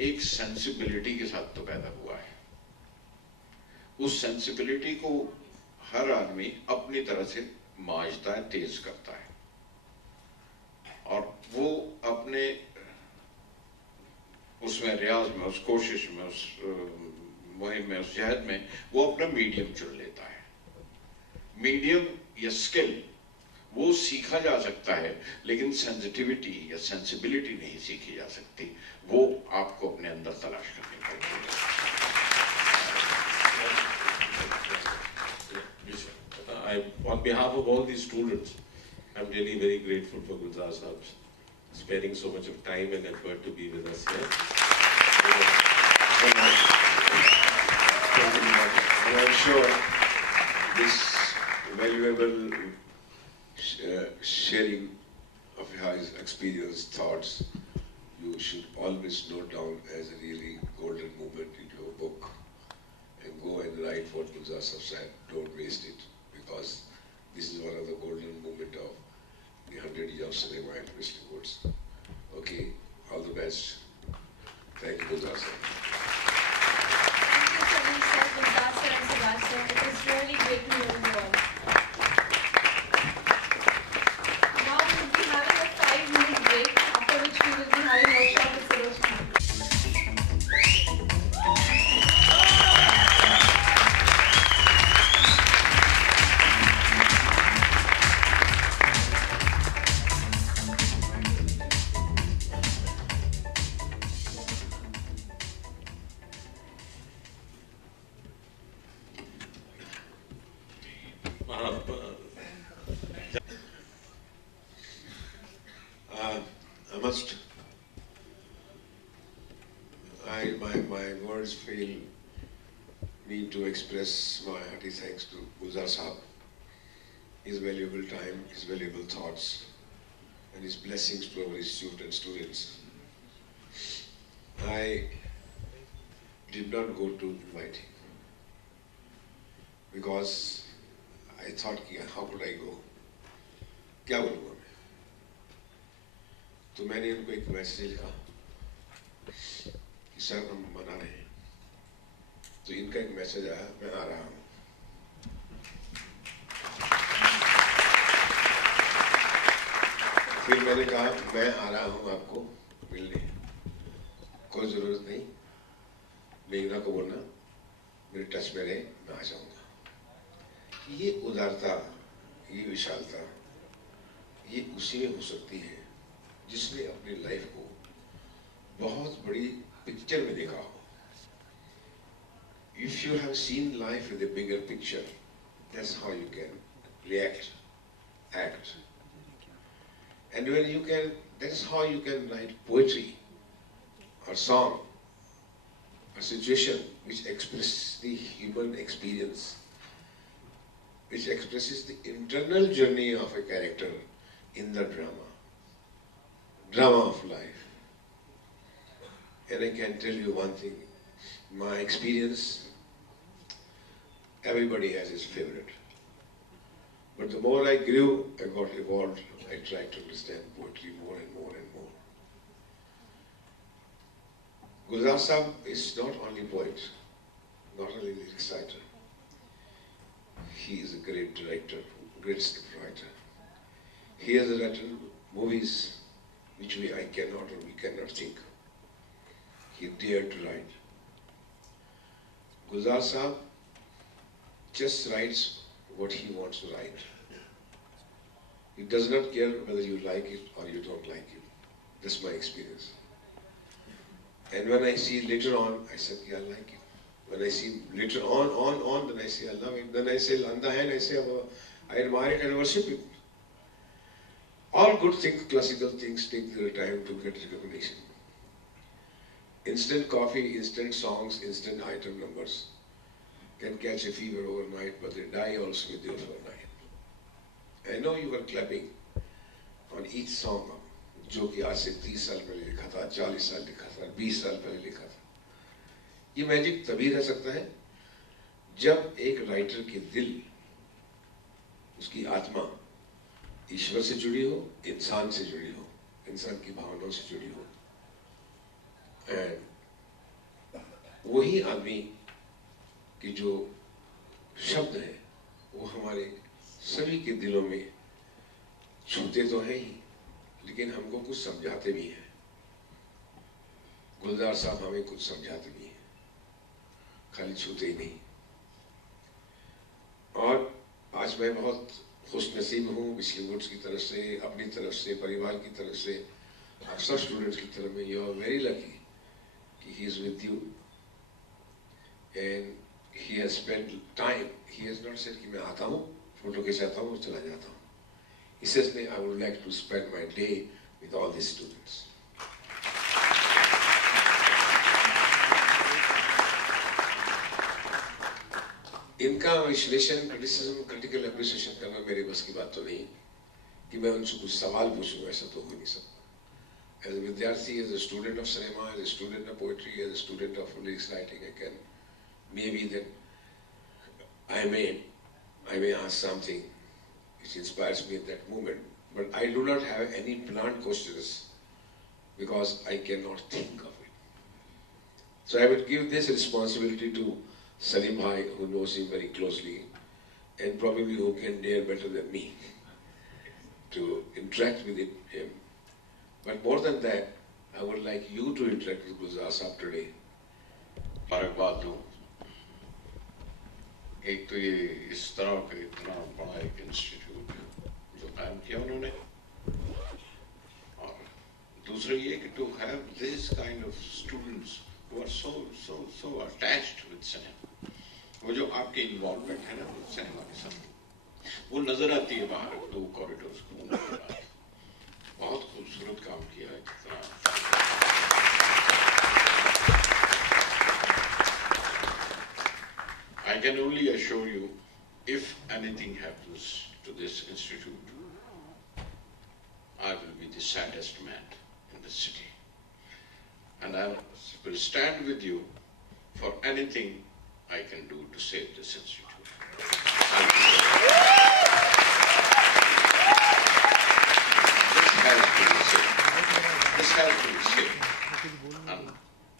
एक सेंसिबिलिटी के साथ तो पैदा हुआ है। उस सेंसिबिलिटी को हर आदमी अपनी तरह से मांझता है, तेज करता है, और वो अपने उसमें रियाज में, उस कोशिश में, उस मुहिम में, उस जहद में वो अपना मीडियम चुन लेता है। मीडियम या स्किल वो सीखा जा सकता है, लेकिन सेंसिटिविटी या सेंसिबिलिटी नहीं सीखी जा सकती। वो आपको अपने अंदर तलाश करनी पड़ेगी। On behalf of all these students, I'm really very grateful for Gulzar Sahab sparing so much of time and effort to be with us here. And I'm sure this valuable sharing of his experience, thoughts, you should always note down as a really golden moment in your book, and go and write what Gulzar Sahab said. Don't waste it, because this is one of the golden moment of the 100 years of cinema at Wesley Woods. Okay, all the best. Thank you, Gulzar Sahab. Thank you so much, Gulzar sir and Sebastian. It was really great to know you all. Now we will be having a 5-minute break, after which we will be having a workshop with Saroj Khan. My words feel need to express my hearty thanks to Gulzar Sahab, his valuable time, his valuable thoughts, and his blessings to our institute and students. I did not go to invite him because I thought, how could I go? क्या बोलूँगा मैं? तो मैंने उनको एक message लिखा कि sir हम मना रहे हैं। तो इनका एक मैसेज आया, मैं आ रहा हूँ। फिर मैंने कहा मैं आ रहा हूँ आपको मिलने, कोई जरूरत नहीं, मेघना को बोलना मेरे टच में रहे, मैं आ जाऊंगा। ये उदारता, ये विशालता, ये उसी में हो सकती है जिसने अपनी लाइफ को बहुत बड़ी पिक्चर में देखा हो। If you have seen life with a bigger picture, that's how you can react, act. And when you can, that's how you can write poetry or song or situation which expresses the human experience, which expresses the internal journey of a character in the drama of life. And I can tell you one thing, my experience, everybody has his favorite. But the more I grew, I got evolved, I tried to understand poetry more and more and more. Gulzar Sahab is not only poet, not only lyrics writer. He is a great director, great script writer. He has written movies which I cannot or we cannot think. He dared to write. Gulzar Sahab just writes what he wants to write. He does not care whether you like it or you don't like it. That's my experience. And when I see later on, I said, yeah, I like it. When I see later on, then I say, I love it. Then I say, Landa hai, and I say, I admire it and worship it. All good things, classical things, take their time to get recognition. Instant coffee, instant songs, instant item numbers can catch a fever overnight, but they die also with you overnight. I know you were clapping on each song, जो कि आज से 30 साल पहले लिखा था, 40 साल लिखा था, 20 साल पहले लिखा था। ये मैजिक तभी रह सकता है जब एक राइटर के दिल, उसकी आत्मा ईश्वर से जुड़ी हो, इंसान से जुड़ी हो, इंसान की भावनाओं से जुड़ी हो। And वही आदमी की जो शब्द है वो हमारे सभी के दिलों में छूते तो हैं ही, लेकिन हमको कुछ समझाते भी हैं। गुलजार साहब हमें कुछ समझाते भी हैं, खाली छूते ही नहीं। और आज मैं बहुत खुशनसीब हूँ विस्ली वुड्स की तरफ से, अपनी तरफ से, परिवार की तरफ से, आप सब स्टूडेंट्स की तरफ में। यू आर वेरी लकी कि he is with you and he has spent time. He has not said कि मैं आता हूँ, फोटो खिंचाता हूँ और चला जाता हूँ. He says I would like to spend my day with all these students. इनका विश्लेषण, क्रिटिसिज्म, क्रिटिकल एप्रिसिएशन करना मेरे बस की बात तो नहीं कि मैं उनसे कुछ सवाल पूछूं, ऐसा तो हो नहीं सकता। As a विद्यार्थी, as a student of cinema, as a student of poetry, as a student of lyrics writing, I can maybe then I may ask something which inspires me at that moment, but I do not have any planned questions because I cannot think of it. So I would give this responsibility to Salim Bhai, who knows him very closely, and probably who can dare better than me to interact with him. But more than that, I would like you to interact with Gulzar Saab today. मुबारकबाद दूं। एक तो ये इस तरह का इतना बड़ा एक इंस्टीट्यूट जो कायम किया उन्होंने, और दूसरा ये कि to have this kind of students who are so attached with cinema, वो जो आपकी इन्वॉल्वमेंट है ना सिनेमा के साथ, वो नजर आती है बाहर 2 कॉरिडोर्स घूमने के बाद। बहुत खूबसूरत काम किया है। कितना I can only assure you, if anything happens to this institute, I will be the saddest man in the city. And I will stand with you for anything I can do to save this institute. This has to be saved. And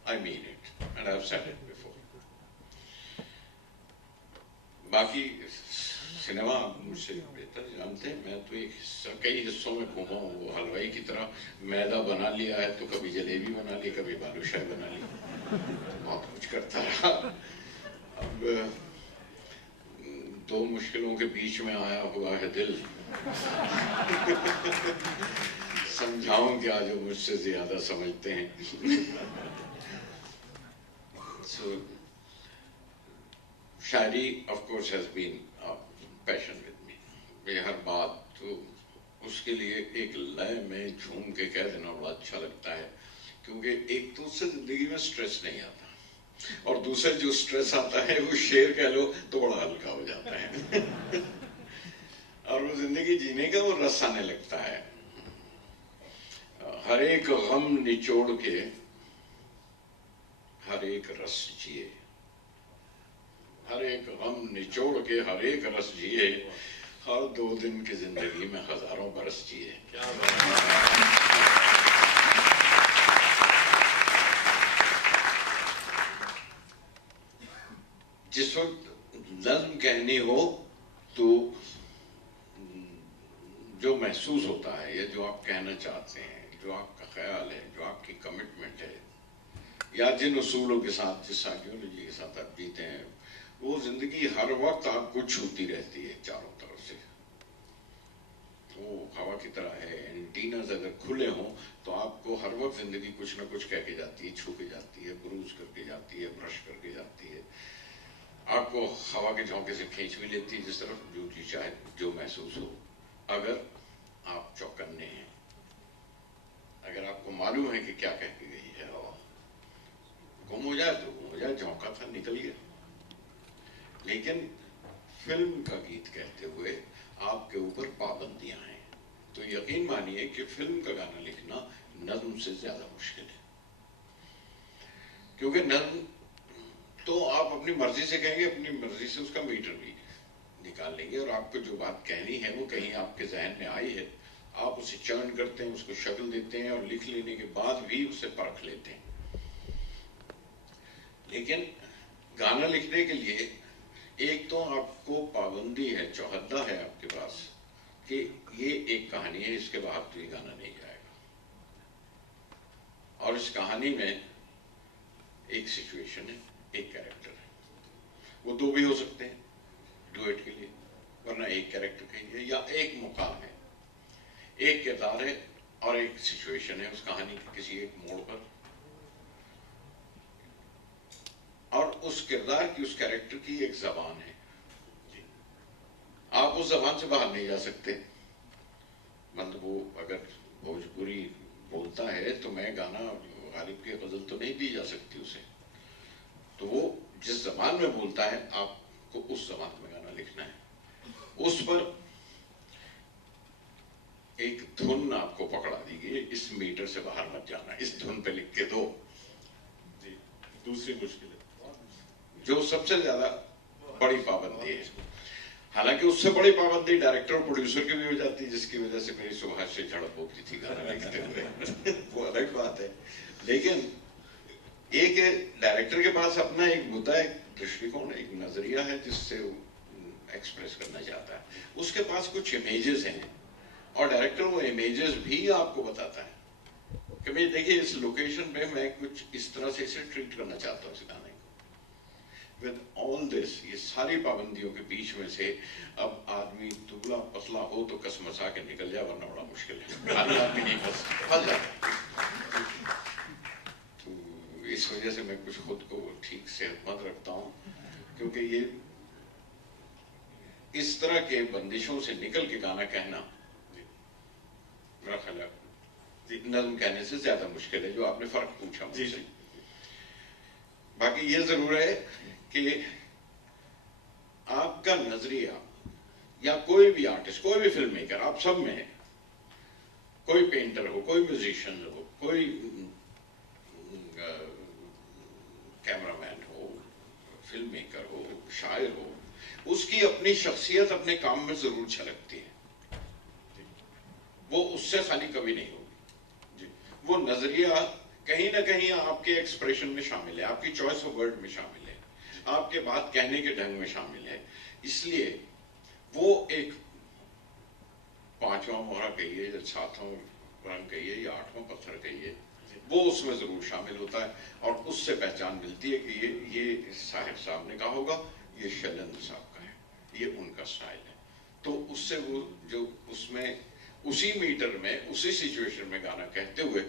I mean it. And I've said it before. बाकी cinema मुझसे बेहतर जानते हैं। मैं तो कई हिस्सों में घूमा हूँ, वो हलवाई की तरह मैदा बना लिया है तो कभी जलेबी बना ली, कभी बालूशाही बना ली, बहुत कुछ करता रहा। अब 2 मुश्किलों के बीच में आया हुआ है दिल। समझाऊं क्या जो मुझसे ज्यादा समझते हैं। शायरी of course has been a passion with me. ये हर बात तो उसके लिए एक लय में झूम के कह देना बड़ा अच्छा लगता है, क्योंकि एक तो उससे जिंदगी में स्ट्रेस नहीं आता, और दूसरा जो स्ट्रेस आता है वो शेर कह लो तो बड़ा हल्का हो जाता है। और वो जिंदगी जीने का वो रस आने लगता है। हर एक गम निचोड़ के हर एक रस जिए, हर एक गम निचोड़ के हर एक रस जिए, हर 2 दिन की जिंदगी में हजारों बरस जिए। क्या बात है। जिस वक्त नज्म कहनी हो तो जो महसूस होता है या जो आप कहना चाहते हैं, जो आपका ख्याल है, जो आपकी कमिटमेंट है, या जिन उसूलों के साथ, जिस आइडियोलॉजी के साथ आप जीते हैं, वो जिंदगी हर वक्त आपको छूती रहती है चारों तरफ से। वो हवा की तरह है। एंटीनाज अगर खुले हों तो आपको हर वक्त जिंदगी कुछ ना कुछ कह के जाती है, छू के जाती है, ब्रूज करके जाती है, ब्रश करके जाती है, आपको हवा के झोंके से खींच भी लेती है जिस तरफ जो जी चाहे, जो महसूस हो। अगर आप चौकन्ने हैं, अगर आपको मालूम है कि क्या कह के गई है हवा, गुम हो जाए तो गुम हो जाए, झोंका था निकल गया। लेकिन फिल्म का गीत कहते हुए आपके ऊपर पाबंदियां हैं, तो यकीन मानिए कि फिल्म का गाना लिखना नज्म से ज्यादा मुश्किल है। क्योंकि नज्म तो आप अपनी मर्जी से कहेंगे, अपनी मर्जी से उसका मीटर भी निकाल लेंगे, और आपको जो बात कहनी है वो कहीं आपके जहन में आई है, आप उसे चर्न करते हैं, उसको शक्ल देते हैं, और लिख लेने के बाद भी उसे परख लेते हैं। लेकिन गाना लिखने के लिए एक तो आपको पाबंदी है, चौहद्दा है आपके पास कि ये एक कहानी है, इसके बाहर तो ये गाना नहीं जाएगा। और इस कहानी में एक सिचुएशन है, एक कैरेक्टर है, वो दो भी हो सकते हैं डुएट के लिए, वरना एक कैरेक्टर कहिए या एक मुकाम है, एक किरदार है और एक सिचुएशन है उस कहानी के किसी एक मोड़ पर, और उस किरदार की, उस कैरेक्टर की एक जबान है। आप उस जबान से बाहर नहीं जा सकते। मतलब वो अगर भोजपुरी बोलता है तो मैं गाना गालिब की गजल तो नहीं दी जा सकती उसे, तो वो जिस जबान में बोलता है आपको उस जबान में गाना लिखना है। उस पर एक धुन आपको पकड़ा दी गई, इस मीटर से बाहर मत जाना, इस धुन पे लिख के दो। जी, दूसरी मुश्किल है जो सबसे ज्यादा बड़ी पाबंदी है। हालांकि उससे बड़ी पाबंदी डायरेक्टर और प्रोड्यूसर की भी हो जाती है, जिसकी वजह से मेरी सुभाष से झड़प होती थी गाना लिखते हुए वो अलग बात है। लेकिन एक डायरेक्टर के पास अपना एक मुद्दा, एक दृष्टिकोण, एक नजरिया है जिससे वो एक्सप्रेस करना चाहता है। उसके पास कुछ इमेजेस हैं और डायरेक्टर वो इमेजेस भी आपको बताता है कि भाई देखिए इस लोकेशन पे मैं कुछ इस तरह से इसे ट्रीट करना चाहता हूँ इस गाने को। विद ऑल दिस, ये सारी पाबंदियों के बीच में से अब आदमी दुबला पतला हो तो कसमसा के निकल जाए, वरना बड़ा मुश्किल है। खाली आदमी नहीं फंस जाता। तो इस वजह से मैं कुछ खुद को ठीक सेहतमंद रखता हूँ, क्योंकि ये इस तरह के बंदिशों से निकल के गाना कहना मेरा ख्याल है नज्म कहने से ज्यादा मुश्किल है, जो आपने फर्क पूछा मुझसे। बाकी ये जरूर है कि आपका नजरिया या कोई भी आर्टिस्ट, कोई भी फिल्म मेकर, आप सब में है, कोई पेंटर हो, कोई म्यूजिशियन हो, कोई कैमरामैन हो, फिल्म मेकर हो, शायर हो, उसकी अपनी शख्सियत अपने काम में जरूर झलकती है। वो उससे खाली कभी नहीं होगी। वो नजरिया कहीं ना कहीं आपके एक्सप्रेशन में शामिल है, आपकी चॉइस ऑफ वर्ड में शामिल है, आपके बात कहने के ढंग में शामिल है। इसलिए वो एक पांचवा मोहरा कहिए या सातवां रंग कहिए या आठवां पत्थर कहिए, वो उसमें जरूर शामिल होता है और उससे पहचान मिलती है कि ये साहिब साहब ने कहा होगा, ये शैलेंद्र साहब का है, ये उनका स्टाइल है। तो उससे वो जो उसमें उसी मीटर में, उसी सिचुएशन में गाना कहते हुए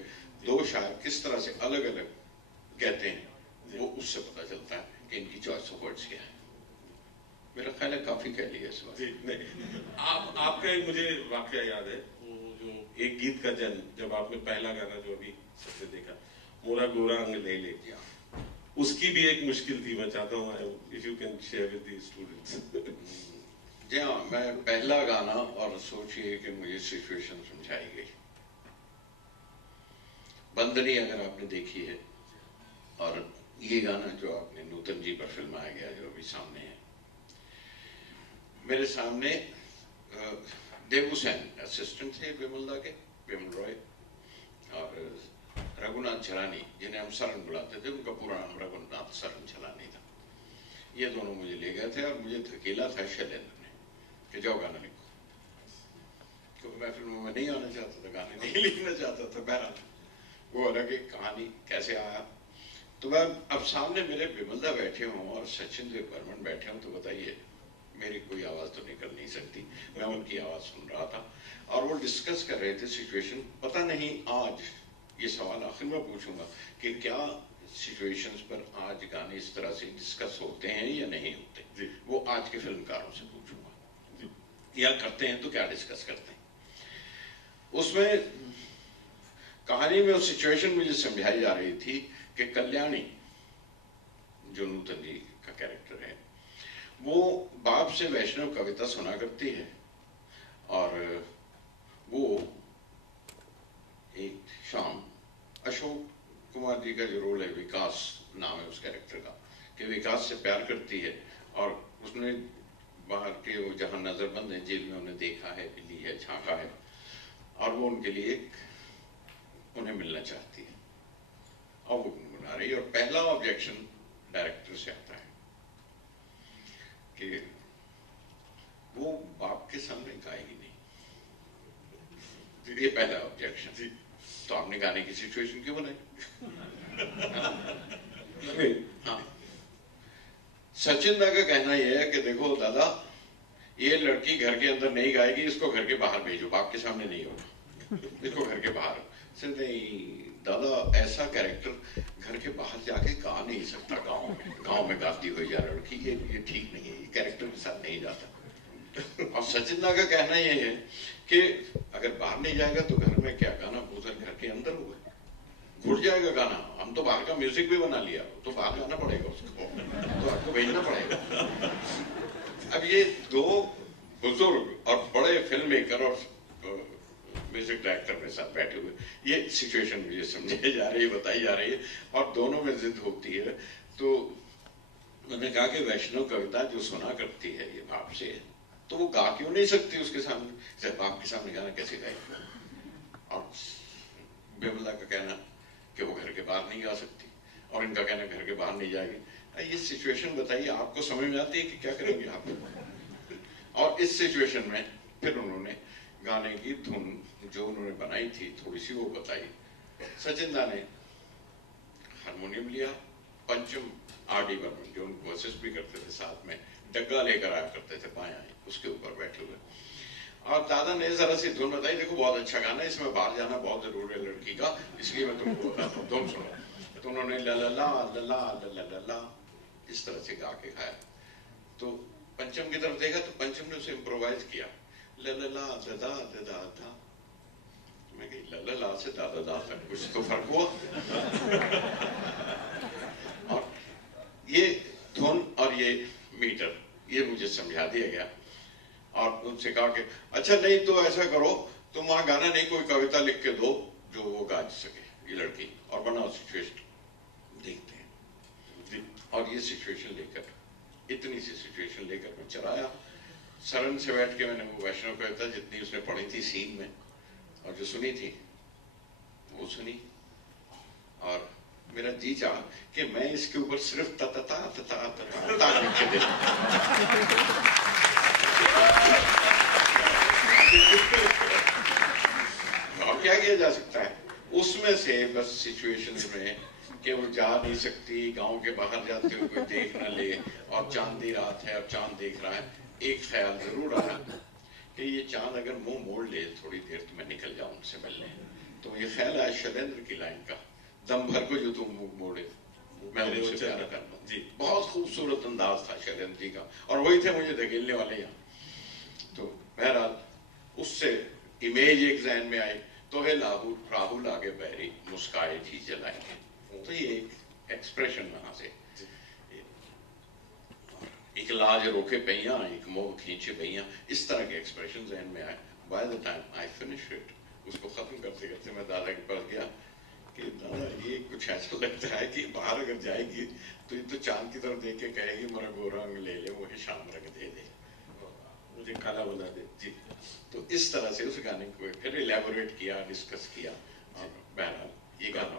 दो शायर किस तरह से अलग अलग कहते हैं, वो उससे पता चलता है कि इनकी चॉइस ऑफ वर्ड्स क्या है। मेरा ख्याल है काफी कह लिया इस बार। नहीं, आपका एक मुझे वाकया याद है, वो जो एक गीत का जन्म, जब आपने पहला गाना जो अभी सबसे देखा, मोरा गोरा अंग ले ले, उसकी भी एक मुश्किल थी। मैं चाहता हूँ if you can share with the students. जी हाँ, मैं पहला गाना, और सोचिए कि मुझे सिचुएशन समझाई गई। बंदनी अगर आपने देखी है, और ये गाना जो आपने नूतन जी पर फिल्माया गया जो अभी सामने है, मेरे सामने देव हुसैन असिस्टेंट थे विमलदा के, विमल रॉय, और रघुनाथ झलानी जिन्हें हम सरन बुलाते थे, उनका पूरा नाम रघुनाथ सरन झलानी था। ये दोनों मुझे ले गए थे और मुझे धकेला था शैलेंद्र ने कि जाओ गाना लिखो, क्योंकि मैं फिल्मों में नहीं आना चाहता था, गाने नहीं लिखना चाहता था। बहरहाल वो अलग एक कहानी कैसे आया। तो मैं अब सामने मेरे विमलदा बैठे हों और सचिन देव बर्मन बैठे हों, तो बताइए मेरी कोई आवाज तो निकल नहीं सकती। मैं उनकी आवाज सुन रहा था और वो डिस्कस कर रहे थे सिचुएशन। पता नहीं आज ये सवाल आखिर में पूछूंगा कि क्या सिचुएशंस पर आज गाने इस तरह से डिस्कस होते हैं या नहीं होते, वो आज के फिल्मकारों से पूछूंगा, या करते हैं तो क्या डिस्कस करते हैं। उसमें कहानी में उस सिचुएशन मुझे समझाई जा रही थी कि कल्याणी जो नूतन जी का कैरेक्टर है, वो बाप से वैष्णव कविता सुना करती है, और वो एक शाम अशोक कुमार जी का जो रोल है, विकास नाम है उस कैरेक्टर का, कि विकास से प्यार करती है, और उसने बाहर के वो जहां नजरबंद है जेल में उन्हें देखा है, मिली है, झांका है, और वो उनके लिए उन्हें मिलना चाहती है और वो गुनगुना रही है। और पहला ऑब्जेक्शन डायरेक्टर से आता है कि वो बाप के सामने गाएगी नहीं। ये पहला ऑब्जेक्शन। तो आपने गाने की सिचुएशन क्यों बनाई? हाँ, सचिन दा का कहना यह है कि देखो दादा, ये लड़की घर के अंदर नहीं गाएगी, इसको घर के बाहर भेजो, बाप के सामने नहीं होगा, इसको घर के बाहर। नहीं दादा, ऐसा कैरेक्टर घर के बाहर जाके गा नहीं सकता। गांव में गाती हुई या लड़की, ये ठीक नहीं है, ये कैरेक्टर के साथ नहीं जाता। और सचिन दा का कहना यह है कि अगर बाहर नहीं जाएगा तो घर में क्या गाना, उधर घर के अंदर होगा, घुट जाएगा गाना। हम तो बाहर का म्यूजिक भी बना लिया, तो बाहर जाना पड़ेगा उसको, तो आपको भेजना पड़ेगा। अब ये दो बुजुर्ग और बड़े फिल्म मेकर और म्यूजिक डायरेक्टर के साथ बैठे हुए, ये सिचुएशन मुझे समझाई जा रही है, बताई जा रही है, और दोनों में जिद होती है। तो मैंने कहा कि वैष्णव कविता जो सुना करती है ये बाप से, तो वो गा क्यों नहीं सकती उसके सामने? बाप के सामने गाना कैसे गाएगी? और बेबला का कहना कि वो घर के बाहर नहीं गा सकती, और इनका कहना घर के बाहर नहीं जाएगी। ये सिचुएशन बताइए, आपको समझ में आती है कि क्या करेंगे आप? और इस सिचुएशन में फिर उन्होंने गाने की धुन जो उन्होंने बनाई थी थोड़ी सी वो बताई। सचिन दा ने हारमोनियम लिया, पंचम आर.डी. बर्मन जो उनको असिस्ट भी करते थे साथ में, डग्गा लेकर आया करते थे बायां, उसके ऊपर बैठे हुए, और दादा ने जरा सी धुन बताई, देखो बहुत अच्छा गाना है, इसमें बाहर जाना बहुत जरूरी है लड़की का, इसलिए मैं तुमको बताता हूँ, तुम सुनो। तो उन्होंने ला ला ला ला ला ला ला ला इस तरह से गा के खाया। तो पंचम की तरफ देखा तो पंचम ने उसे इम्प्रोवाइज किया, ला ला ला दा दा दा दा। मैं कही ला ला ला से दा दा दा तक कुछ तो फर्क हुआ। और ये धुन और ये मीटर, ये मुझे समझा दिया गया, और उनसे कहा कि अच्छा नहीं तो ऐसा करो, तुम वहां गाना नहीं, कोई कविता लिख के दो जो वो गा सके ये लड़की, और बनाओ सिचुएशन, देखते हैं। और ये सिचुएशन लेकर, इतनी सी सिचुएशन लेकर मैं चलाया। सरन से बैठ के मैंने वो वैष्णव कविता जितनी उसने पढ़ी थी सीन में और जो सुनी थी वो सुनी, और मेरा जी चाहा कि मैं इसके ऊपर सिर्फ तता लिख के दे। और क्या किया जा सकता है उसमें से? बस सिचुएशन में कि वो जा नहीं सकती, गांव के बाहर जाते हुए कोई देख न ले, और चांदी रात है और चांद देख रहा है। एक ख्याल जरूर आया कि ये चांद अगर मुंह मोड़ ले थोड़ी देर तो मैं निकल जाऊं उनसे मिलने। तो ये ख्याल आया शैलेंद्र की लाइन का, दम भर को जो तुम मुंह मोड़े मैं उनसे प्यार करना। जी, बहुत खूबसूरत अंदाज था शैलेंद्र जी का, और वही थे मुझे धकेलने वाले यहाँ। तो बहरहाल उससे इमेज एक जहन में आई, तो है राहुल आगे बैरी मुस्काए थी जलाएंगे। तो ये एक एक्सप्रेशन वहां से, एक लाज रोके पैया, एक मोह खींचे पैया, इस तरह के एक्सप्रेशन जहन में आए। By the time I finish it, उसको खत्म करते करते मैं दादा के पास गया कि दादा ये कुछ ऐसा लगता है कि बाहर अगर जाएगी तो ये तो चांद की तरफ देख के कहेगी मेरा गोरा रंग ले ले, वही शाम रंग दे दे, मुझे काला बना दे। जी, तो इस तरह से उस गाने को फिर इलेबोरेट किया, डिस्कस किया, और बहरहाल ये गाना